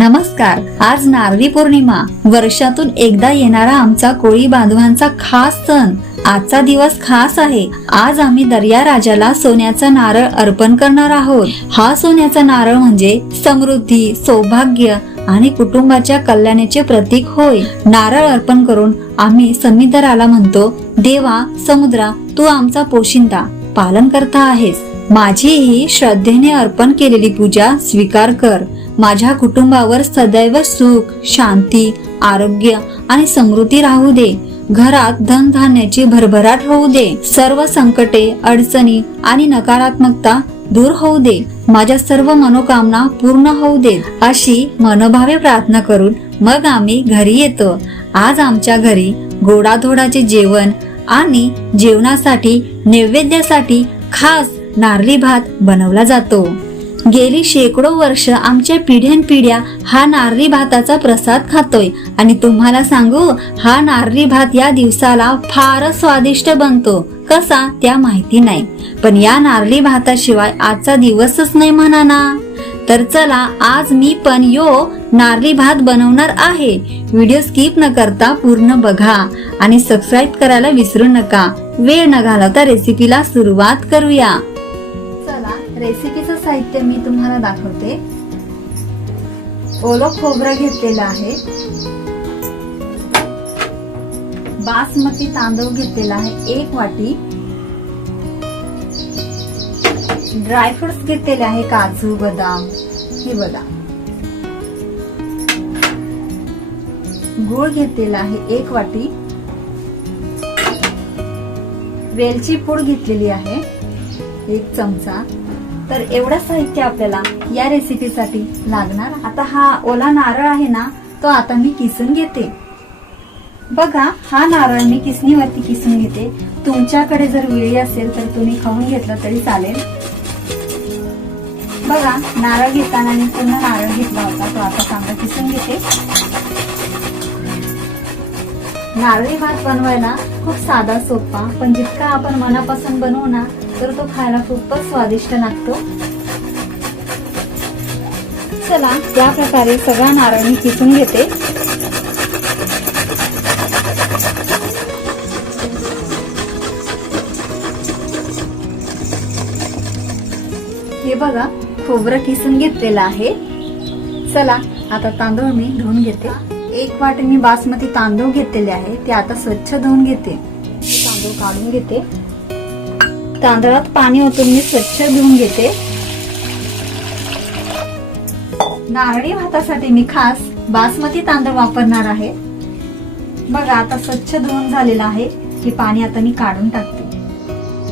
नमस्कार. आज नारळी पौर्णिमा, वर्षातून एकदा येणारा आमचा कोळी बांधवांचा खास सण. आजचा दिवस खास आहे. आज आम्ही दर्या राजाला सोन्याचा नारळ अर्पण करणार आहोत. हा सोन्याचा नारळ म्हणजे समृद्धी, सौभाग्य आणि कुटुंबाच्या कल्याणाचे प्रतीक होय. नारळ अर्पण करून आम्ही समुद्राला म्हणतो, देवा समुद्रा, तू आमचा पोशिंदा, पालन करता आहेस. माझी ही श्रद्धेने अर्पण केलेली पूजा स्वीकार कर. माझ्या कुटुंबावर सदैव सुख, शांती, आरोग्य आणि समृद्धी राहू दे. घरात धनधान्याची भरभराट होऊ दे. सर्व संकटे, अडचणी आणि नकारात्मकता दूर होऊ दे. माझ्या सर्व मनोकामना पूर्ण होऊ देत, अशी मनोभावे प्रार्थना करून मग आम्ही घरी येतो. आज आमच्या घरी गोडाधोडाचे जेवण आणि जेवणासाठी नैवेद्यासाठी खास नारळी भात बनवला जातो. गेली शेकडो वर्ष आमच्या पिढ्यानपिढ्या हा नारळी भाताचा प्रसाद खातोय आणि तुम्हाला सांगू, हा नारळी भात या दिवसाला फारच स्वादिष्ट बनतो. कसा त्या माहिती नाही, पण या नारळी भाताशिवाय आजचा दिवसच नाही म्हणा ना. तर चला, आज मी पण नारळी भात बनवणार आहे. व्हिडिओ स्किप न करता पूर्ण बघा आणि सबस्क्राईब करायला विसरू नका. वेळ न घालवता रेसिपीला सुरुवात करूया. रेसिपीचं साहित्य मी तुम्हाला दाखवते. ओलं खोबरं घेतलेलं आहे, बासमती तांदूळ घेतलेला आहे 1 वाटी, ड्रायफ्रुट्स घेतलेले आहे, काजू, बदाम, हे बघा, गूळ घेतलेला आहे 1 वाटी, वेलची पूड घेतलेली आहे 1 चमचा. तर एवढं साहित्य आपल्याला या रेसिपीसाठी लागणार. आता हा ओला नारळ आहे ना, तो आता मी किसून घेते. बघा, हा नारळ मी किसणीवरती किसून घेते. तुमच्याकडे जर विळी असेल तर तुम्ही खाऊन घेतलं तरी चालेल. बघा, नारळ घेताना मी पूर्ण नारळ घेतला होता, तो आता चांगला किसून घेते. नारळी भात बनवायला खूप साधा सोपा, पण जितका आपण मनापासून बनवू ना तर तो खायला खूपच स्वादिष्ट लागतो. चला, या प्रकारे सगळा नारळ मी किसून घेते. हे बघा, खोबरं किसून घेतलेलं आहे. चला, आता तांदूळ मी धुवून घेते. 1 वाटी मी बासमती तांदूळ घेतलेले आहे, ते आता स्वच्छ धुवून घेते. तांदूळ काढून घेते. तांदळात पाणी ओतून मी स्वच्छ धुवून घेते. नारळी भातासाठी मी खास बासमती तांदूळ वापरणार आहे. बघा, आता स्वच्छ धुवून झालेला आहे. हे पाणी आता मी काढून टाकते.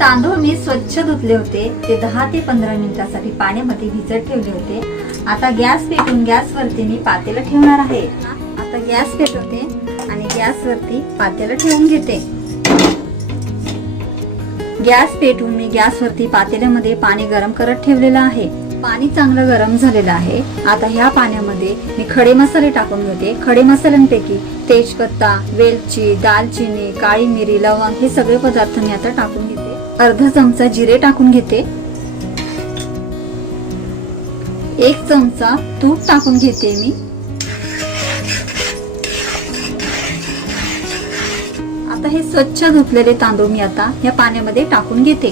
तांदूळ मी स्वच्छ धुतले होते, ते 10 ते 15 मिनिटांसाठी पाण्यामध्ये भिजत ठेवले होते. आता गॅस पेटून गॅसवरती मी पातेलं ठेवणार आहे. आता गॅस पेटवते आणि गॅसवरती पातेलं ठेवून घेते. गॅस पेटवून मी गॅसवरती पातेल्यामध्ये पाणी गरम करत ठेवलेलं आहे. पाणी चांगलं गरम झालेलं आहे. आता ह्या पाण्यामध्ये मी खडे मसाले टाकून घेते. खडे मसाल्यांपैकी तेजपत्ता, वेलची, दालचिनी, काळी मिरी, लवंग हे सगळे पदार्थ मी आता टाकून घेते. अर्धा चमचा जिरे टाकून घेते. 1 चमचा तूप टाकून घेते मी. आता हे स्वच्छ धुतलेले तांदूळ मी आता या पाण्यामध्ये टाकून घेते.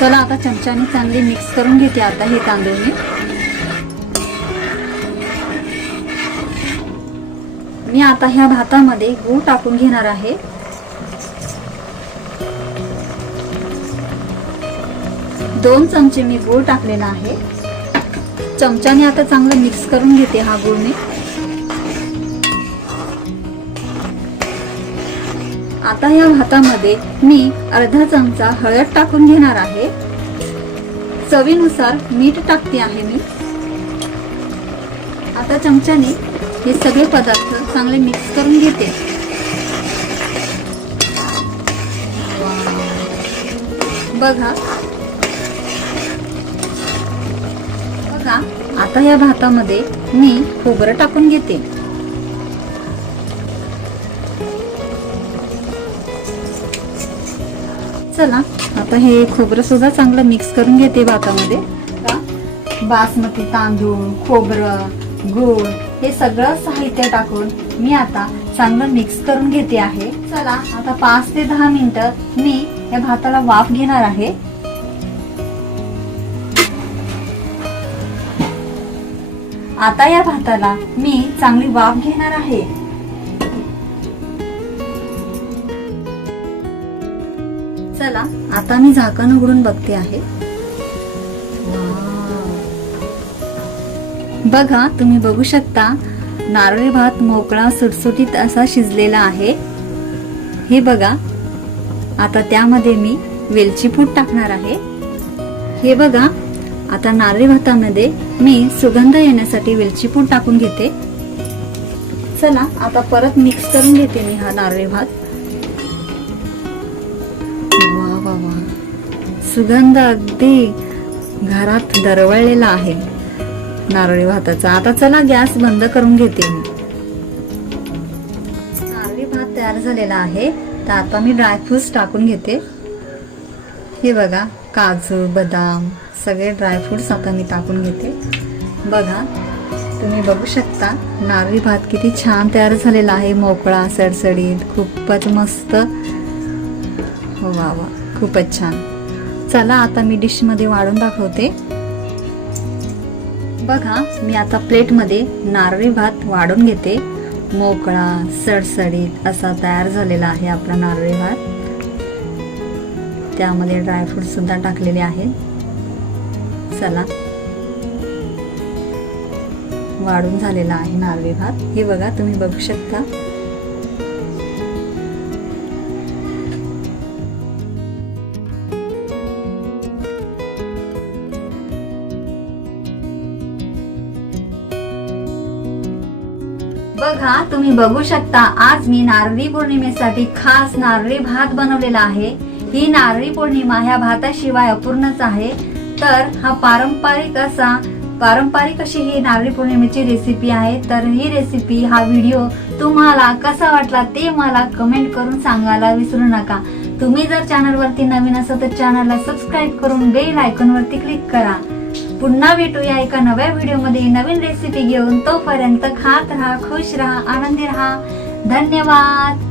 चला, आता चमच्याने चांगले मिक्स करून घेते आता हे तांदूळ मी आता ह्या भातामध्ये गूळ टाकून घेणार आहे. दोन चमचे मी गूळ टाकलेला आहे. चमच्याने आता चांगलं मिक्स करून घेते हा गूळ मी. आता या भातामध्ये मी अर्धा चमचा हळद टाकून घेणार आहे. चवीनुसार मीठ टाकते आहे मी. आता चमच्याने हे सगळे पदार्थ चांगले मिक्स करून घेते. बघा, आता या भातामध्ये मी खोबरं टाकून घेते. चला, आता हे खोबरं सुद्धा चांगलं मिक्स करून घेते भातामध्ये. बासमती तांदूळ, खोबरं, गूळ हे सगळं साहित्य टाकून मी आता चांगलं मिक्स करून घेते आहे. चला आता 5 ते 10 मिनिटं मी या भाताला वाफ घेणार आहे. आता या भाताला मी चांगली वाफ घेणार आहे. चला आता मी झाकण उघडून बघते आहे. बघा, तुम्ही बघू शकता नारळी भात मोकळा सुटसुटीत असा शिजलेला आहे. हे बघा, आता त्यामध्ये मी वेलची पूड टाकणार आहे. हे बघा, आता नारळी भातामध्ये मी सुगंध येण्यासाठी वेलची पूड टाकून घेते. चला आता परत मिक्स करून घेते मी हा नारळी भात. वा वा वा, सुगंध अगदी घरात दरवळलेला आहे नारळी भाताचा. आता चला गॅस बंद करून घेते मी. नारळी भात तयार झालेला आहे. तर आता मी ड्रायफ्रुट्स टाकून घेते. हे बघा, काजू, बदाम सगळे ड्रायफ्रुट्स आता मी टाकून घेते. बघा, तुम्ही बघू शकता नारळी भात किती छान तयार झालेला आहे, मोकळा, सडसडीत, खूपच मस्त. वा वा, खूपच छान. चला आता मी डिश मध्ये वाढून दाखवते. बघा, मी आता प्लेट मध्ये नारळी भात वाढून घेते. मोकळा, सडसडीत असा तयार झालेला आहे आपला नारळी भात. त्यामध्ये ड्रायफ्रूट सुद्धा टाकलेले आहेत. चला, वाढून झालेला आहे नारळी भात. हे बघा, तुम्ही बघू शकता. बघा, तुम्ही बघू शकता आज मी नारळी पौर्णिमेसाठी खास नारळी भात बनवलेला आहे. ही नारळी पौर्णिमा ह्या भाताशिवाय अपूर्णच आहे. तर हा पारंपरिक अशी ही नारळी पौर्णिमेची रेसिपी आहे. तर ही रेसिपी, हा व्हिडिओ तुम्हाला कसा वाटला ते मला कमेंट करून सांगायला विसरू नका. तुम्ही जर चॅनल वरती नवीन असाल तर चॅनलला सबस्क्राईब करून बेल आयकॉन वरती क्लिक करा. पुन्हा भेटूया एका नव्या व्हिडिओ मध्ये नवीन रेसिपी घेऊन. तोपर्यंत खात राहा, खुश राहा, आनंदी राहा. धन्यवाद.